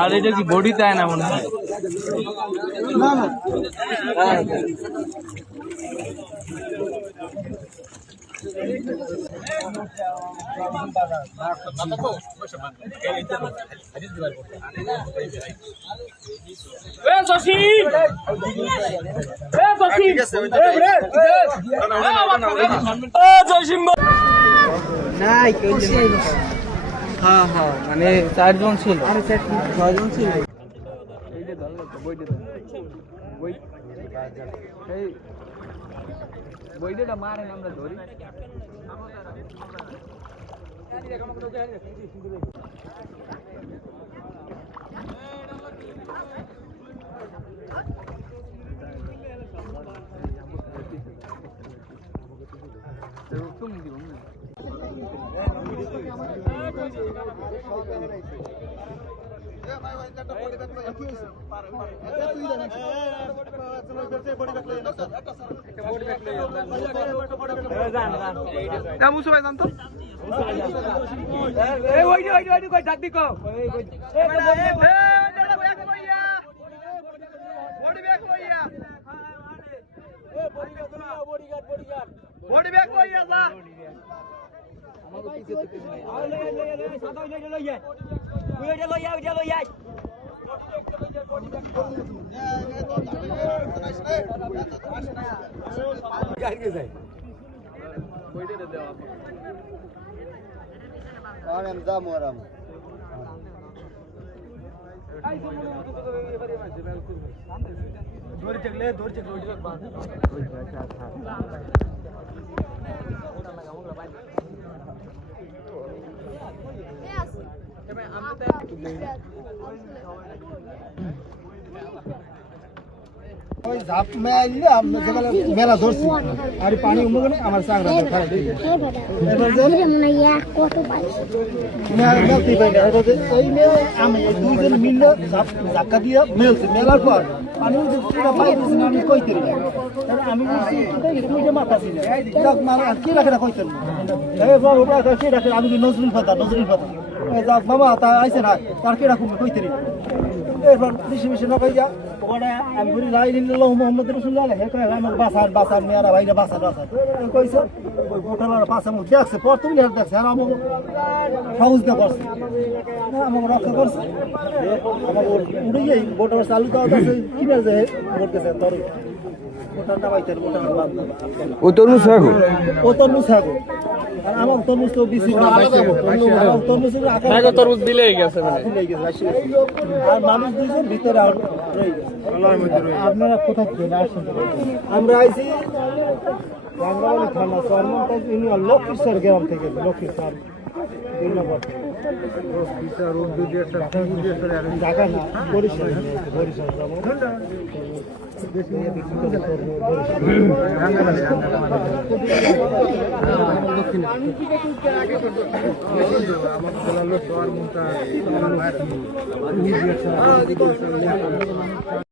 আর এটা কি বডিতে আয় না মনে হয়? মানে 4 জন ছিল, 6 জন ছিল। বইটা মারেন আমরা ধরি। মেলা ধরছি আর পানি উমে আমার চাকরা আমি দুইজন মিললে ধাক্কা দিয়ে মেলছি, মেলার পর পানি আমি কইতে আমি মাথা ছিল কি রাখে কইতেন কে রাখে আমি নজরুল পাতা বাবা তা আইসে না তার কে রাখুন কইতে এরপর বেশি বেশি না কই যা আমি বলি লাই নিল্লাহ মোহাম্মদ রাসূলুল্লাহ আমার বাসার মেয়েরা ভাইরা বাসার কইছে ওই গোটালার পাশে মুখ দেখছে পর তুমি দেখছে আর আমাকে সহজটা করছে আমাকে রক্ষা করছে আমাকে উড়ে গিয়ে গোটার চালু দেওয়া কিনে যায় করতেছে তোর গোটাটা বাইতের গোটার ও তরমুজ খাগো আর আমার তরমুজ তো বেশি তরমুজ দিলেই গেছে আর মানুষ দুইজন ভিতরে আপনারা কোথা থেকে আসছেন? আমরা আইছি রাঙ্গামাটি থানা চরমনগঞ্জ ইউনিয়ন লক্ষ্মীশ্বর গ্রাম থেকে, লক্ষ্মীশ্বর ঢাকা না বরিশাল দক্ষিণ